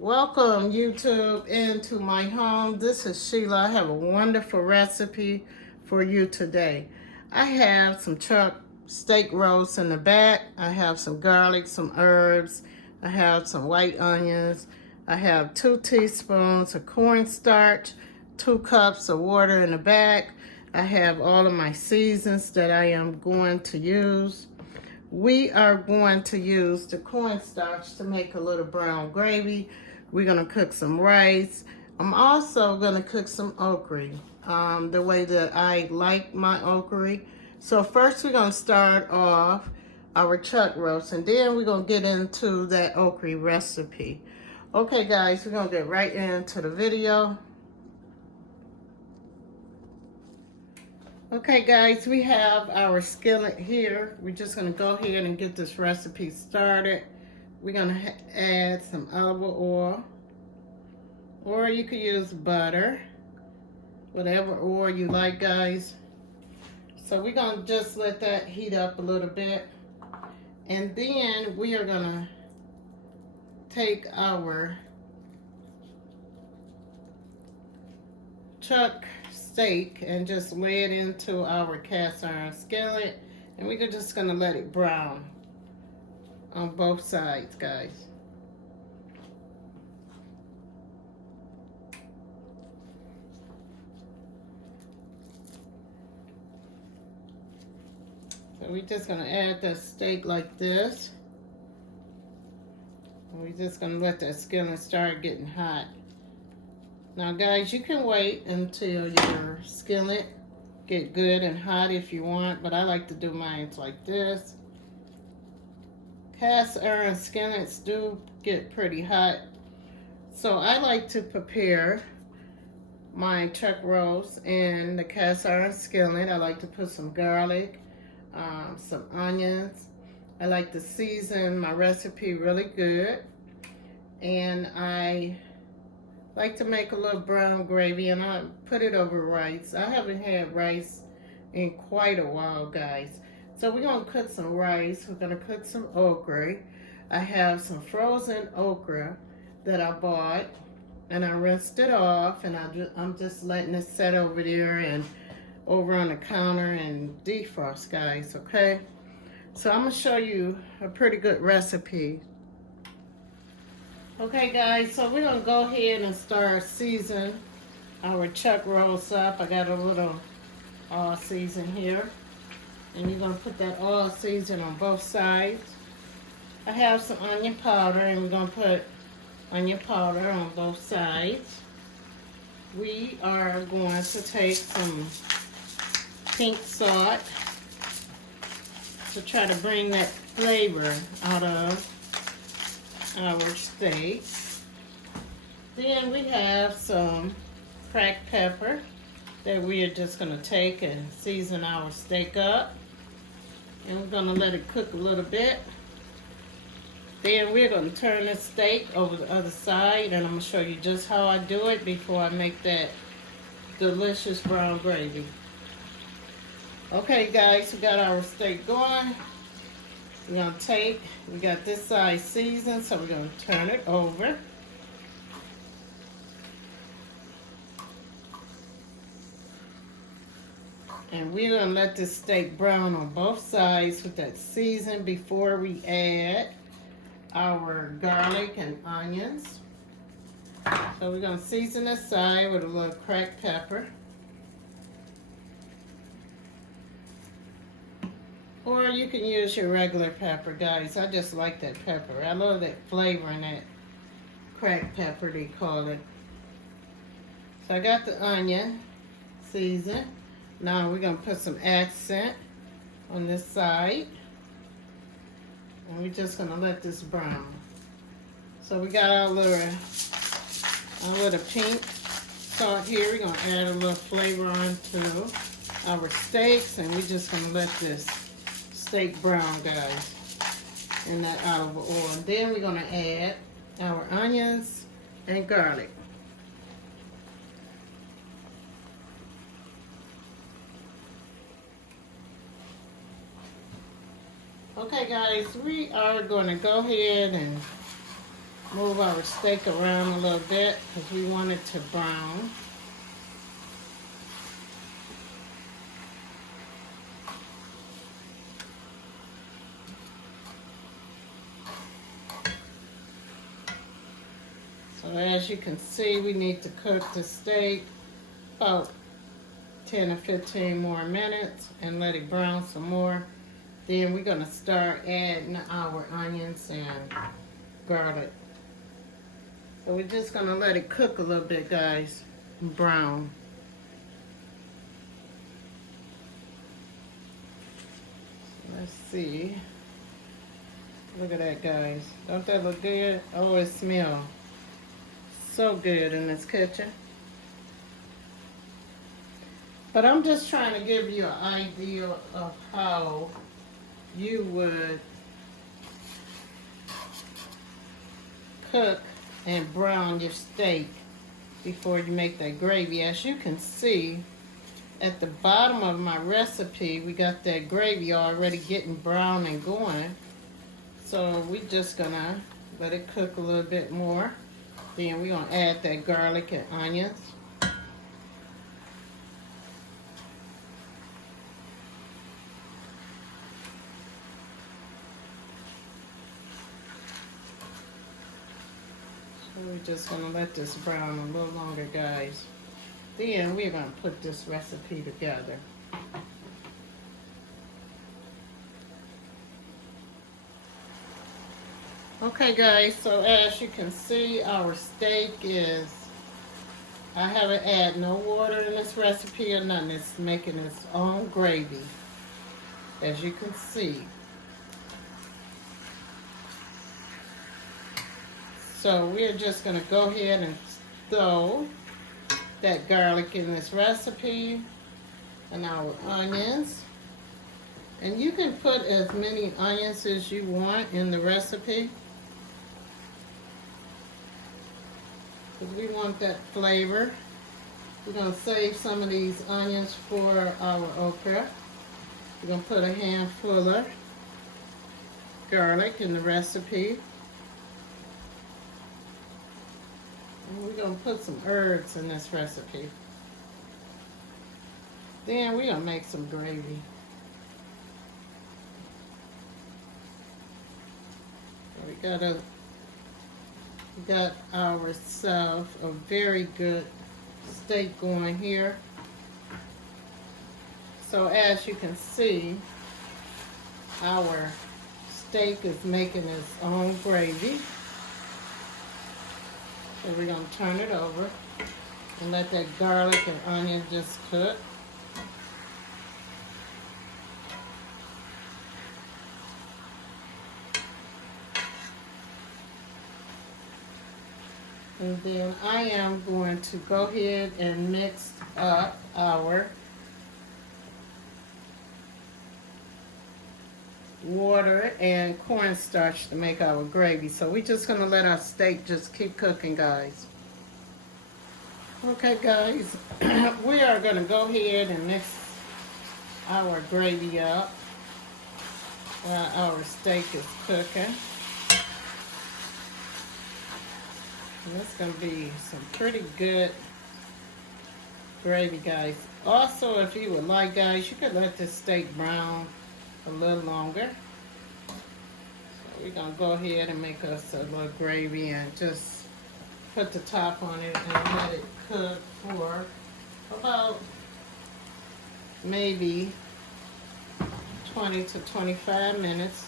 Welcome YouTube into my home. This is Sheila. I have a wonderful recipe for you today. I have some chuck steak roast in the back. I have some garlic, some herbs. I have some white onions. I have 2 teaspoons of cornstarch, 2 cups of water in the back. I have all of my seasons that I am going to use. We are going to use the cornstarch to make a little brown gravy. We're gonna cook some rice. I'm also gonna cook some okra, the way that I like my okra. So first we're gonna start off our chuck roast, and then we're gonna get into that okra recipe. Okay guys, we're gonna get right into the video. Okay guys, we have our skillet here. We're just gonna go ahead and get this recipe started. We're gonna add some olive oil, or you could use butter, whatever oil you like guys. So we're gonna just let that heat up a little bit. And then we are gonna take our chuck steak and just lay it into our cast iron skillet, and we're just gonna let it brown on both sides guys. So we're just gonna add that steak like this, and we're just gonna let that skillet start getting hot. Now guys, you can wait until your skillet get good and hot if you want, but I like to do mine like this. Cast iron skillets do get pretty hot, so I like to prepare my chuck roast in the cast iron skillet. I like to put some garlic, some onions. I like to season my recipe really good, and I like to make a little brown gravy, and I put it over rice. I haven't had rice in quite a while guys. So we're gonna cook some rice. We're gonna cook some okra. I have some frozen okra that I bought, and I rinsed it off, and I'm just letting it set over there and over on the counter and defrost guys, okay? So I'm gonna show you a pretty good recipe. Okay guys, so we're gonna go ahead and start seasoning our chuck roast up. I got a little all season here, and you're gonna put that all season on both sides. I have some onion powder, and we're gonna put onion powder on both sides. We are going to take some pink salt to try to bring that flavor out of our steak. Then we have some cracked pepper that we are just going to take and season our steak up, and we're going to let it cook a little bit. Then we're going to turn this steak over the other side, and I'm going to show you just how I do it before I make that delicious brown gravy. Okay guys, we got our steak going. We're going to we got this side seasoned, so we're going to turn it over. And we're going to let this steak brown on both sides with that season before we add our garlic and onions. So we're going to season this side with a little cracked pepper. Or you can use your regular pepper, guys. I just like that pepper. I love that flavor in that cracked pepper, they call it. So I got the onion seasoned. Now we're going to put some accent on this side. And we're just going to let this brown. So we got our little pink salt here. We're going to add a little flavor onto our steaks, and we're just going to let this steak brown guys in that olive oil. And then we're going to add our onions and garlic. Okay guys, we are going to go ahead and move our steak around a little bit because we want it to brown. So as you can see, we need to cook the steak about 10 or 15 more minutes and let it brown some more. Then we're gonna start adding our onions and garlic. So we're just gonna let it cook a little bit, guys, and brown. Let's see. Look at that, guys. Don't that look good? Oh, it smells so good in this kitchen. But I'm just trying to give you an idea of how you would cook and brown your steak before you make that gravy. As you can see, at the bottom of my recipe, we got that gravy already getting brown and going. So we're just gonna let it cook a little bit more. Then we're gonna add that garlic and onions. So we're just gonna let this brown a little longer, guys. Then we're gonna put this recipe together. Okay, guys, so as you can see, our steak is, I haven't added no water in this recipe or nothing. It's making its own gravy, as you can see. So we're just gonna go ahead and throw that garlic in this recipe and our onions. And you can put as many onions as you want in the recipe, because we want that flavor. We're gonna save some of these onions for our okra. We're gonna put a handful of garlic in the recipe. And we're gonna put some herbs in this recipe. Then we're gonna make some gravy. We got ourselves a very good steak going here. So as you can see, our steak is making its own gravy. So we're gonna turn it over and let that garlic and onion just cook. And then I am going to go ahead and mix up our water and cornstarch to make our gravy. So we're just gonna let our steak just keep cooking, guys. Okay, guys, we are gonna go ahead and mix our gravy up while our steak is cooking. And that's going to be some pretty good gravy, guys. Also, if you would like, guys, you could let this steak brown a little longer. So we're going to go ahead and make us a little gravy and just put the top on it and let it cook for about maybe 20 to 25 minutes.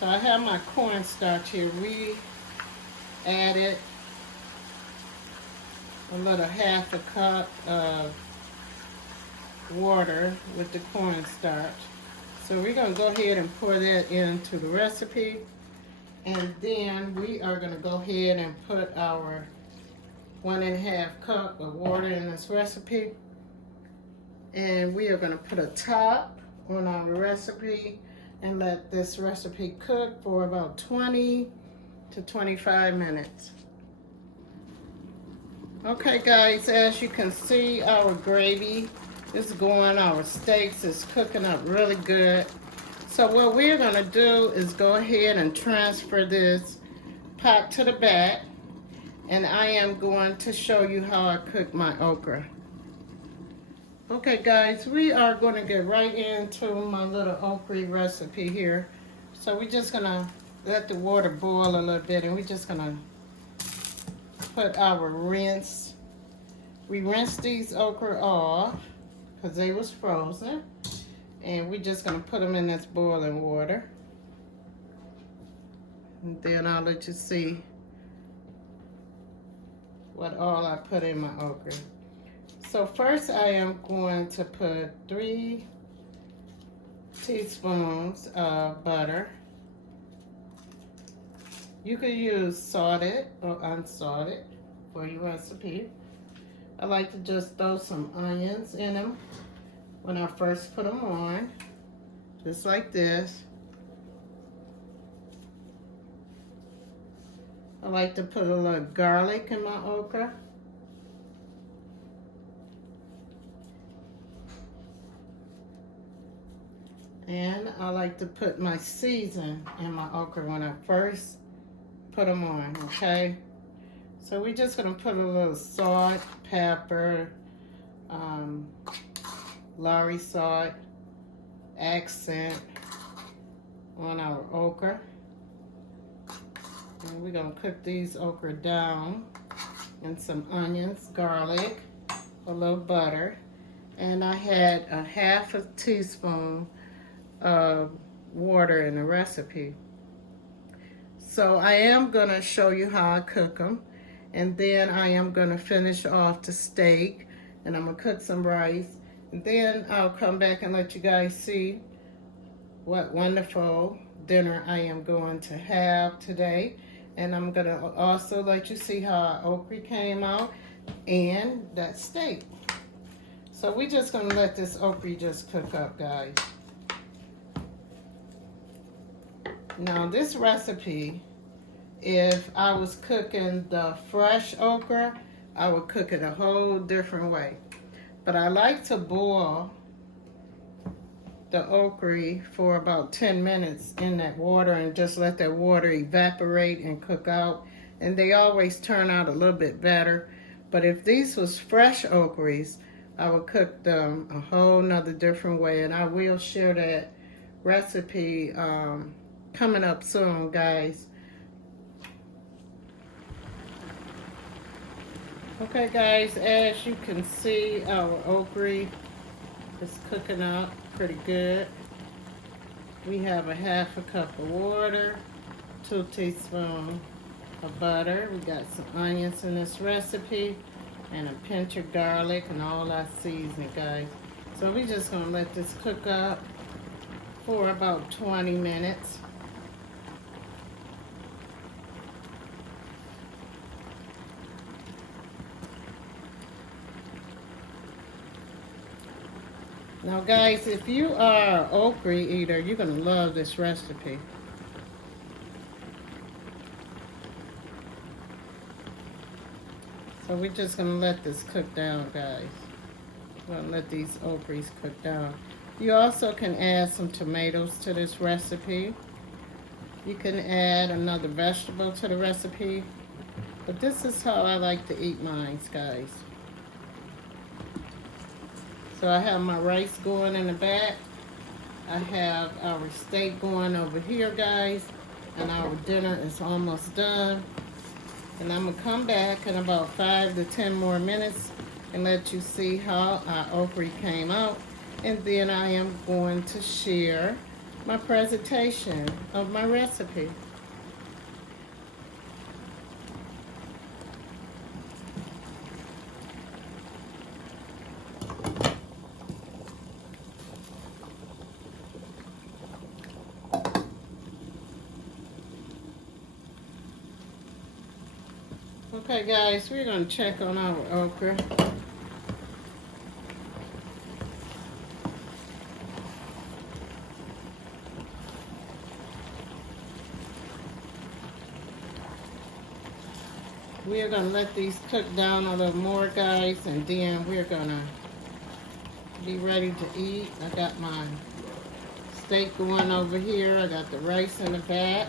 So I have my cornstarch here. We added a little half a cup of water with the cornstarch. So we're gonna go ahead and pour that into the recipe. And then we are gonna go ahead and put our 1.5 cup of water in this recipe. And we are gonna put a top on our recipe and let this recipe cook for about 20 to 25 minutes. Okay, guys, as you can see, our gravy is going, our steaks is cooking up really good. So what we're gonna do is go ahead and transfer this pot to the back, and I am going to show you how I cook my okra. Okay guys, we are going to get right into my little okra recipe here. So we're just gonna let the water boil a little bit, and we're just gonna put our rinse. We rinsed these okra off because they was frozen. And we're just gonna put them in this boiling water. And then I'll let you see what all I put in my okra. So first I am going to put 3 teaspoons of butter. You could use salted or unsalted for your recipe. I like to just throw some onions in them when I first put them on, just like this. I like to put a little garlic in my okra. And I like to put my season in my okra when I first put them on, okay? So we're just gonna put a little salt, pepper, Lorry salt, accent on our okra. And we're gonna cook these okra down, and some onions, garlic, a little butter. And I had a half a teaspoon of water in the recipe. So I am gonna show you how I cook them, and then I am gonna finish off the steak, and I'm gonna cook some rice. And then I'll come back and let you guys see what wonderful dinner I am going to have today. And I'm going to also let you see how our okra came out and that steak. So we're just going to let this okra just cook up, guys. Now this recipe, if I was cooking the fresh okra, I would cook it a whole different way. But I like to boil the okra for about 10 minutes in that water and just let that water evaporate and cook out. And they always turn out a little bit better. But if these was fresh okras, I would cook them a whole nother different way. And I will share that recipe coming up soon, guys. Okay guys, as you can see, our okra is cooking up pretty good. We have a half a cup of water, 2 teaspoons of butter. We got some onions in this recipe, and a pinch of garlic, and all our seasoning, guys. So we're just gonna let this cook up for about 20 minutes. Now guys, if you are an okra eater, you're going to love this recipe. So we're just going to let this cook down, guys. We're going to let these okras cook down. You also can add some tomatoes to this recipe. You can add another vegetable to the recipe. But this is how I like to eat mine, guys. So I have my rice going in the back. I have our steak going over here, guys. And our dinner is almost done. And I'm going to come back in about 5 to 10 more minutes and let you see how our okra came out. And then I am going to share my presentation of my recipe. Okay guys, we're going to check on our okra. We're going to let these cook down a little more, guys, and then we're going to be ready to eat. I got my steak going over here. I got the rice in the vat.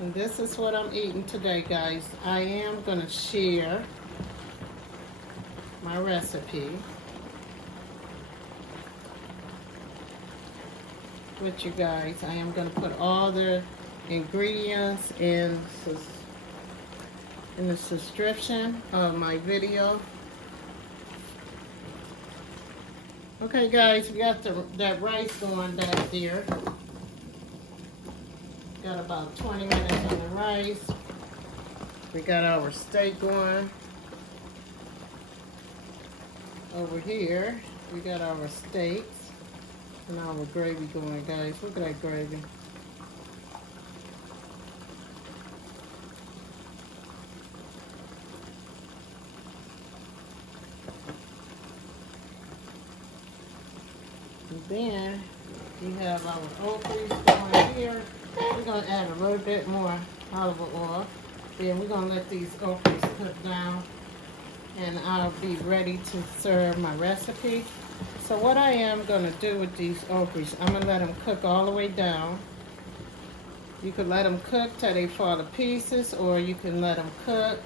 And this is what I'm eating today, guys. I am going to share my recipe with you guys. I am going to put all the ingredients in the description of my video. Okay, guys, we got that rice going back there. Got about 20 minutes on the rice. We got our steak going. Over here, we got our steaks and our gravy going, guys. Look at that gravy. And then we have our okra going here. We're going to add a little bit more olive oil. Then we're going to let these okras cook down. And I'll be ready to serve my recipe. So what I am going to do with these okras, I'm going to let them cook all the way down. You could let them cook till they fall to pieces, or you can let them cook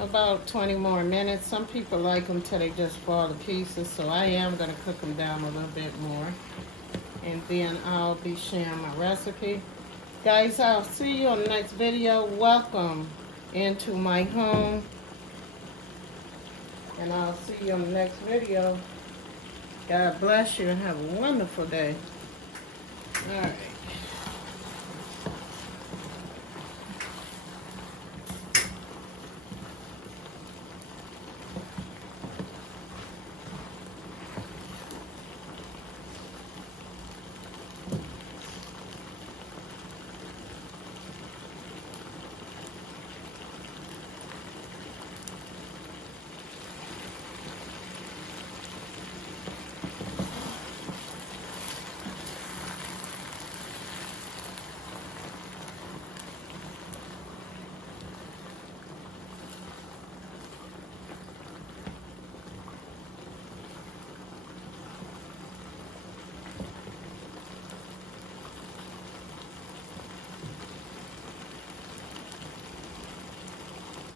about 20 more minutes. Some people like them till they just fall to pieces, so I am going to cook them down a little bit more. And then I'll be sharing my recipe. Guys, I'll see you on the next video. Welcome into my home. And I'll see you on the next video. God bless you and have a wonderful day. All right.